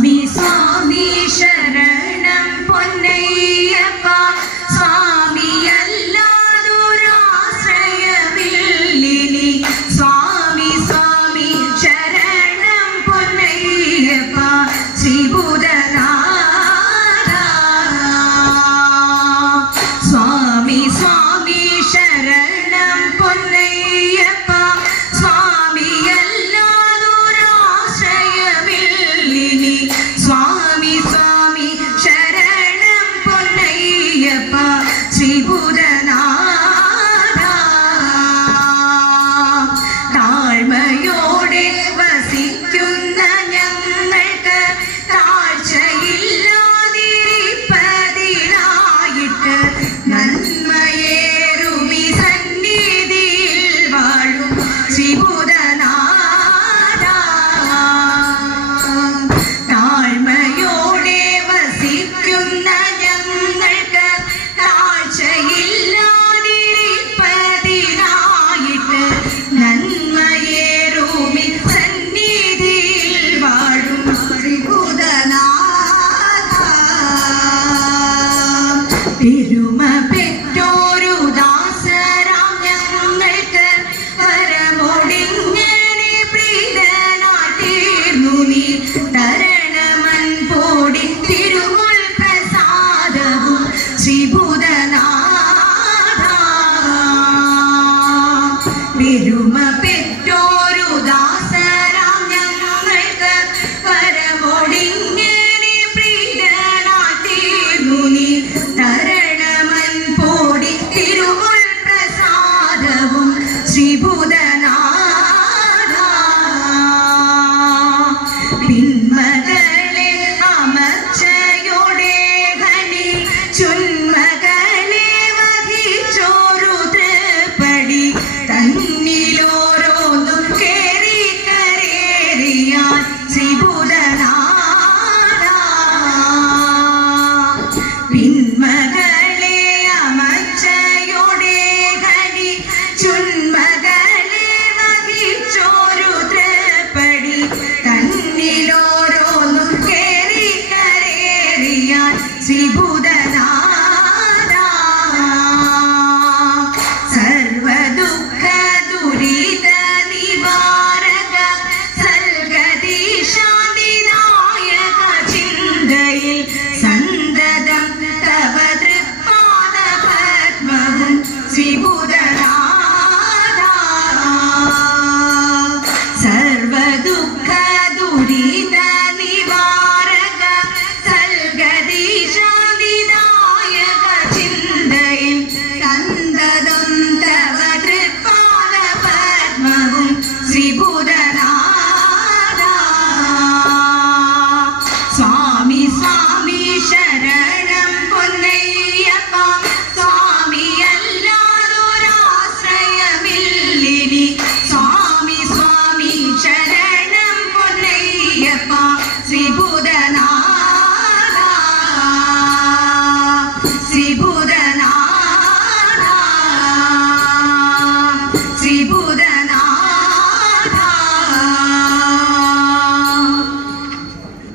Misa തിരുമ പെറ്റോരു ദാസരാം ഞങ്ങൾക്ക് വരമൊടിങ്ങനെ പ്രീതനാട്ടീർന്നു നീ തരണമൻ പോടി തിരുമുൽ പ്രസാദവും ശ്രീഭൂതനാഥ തിരുമ மத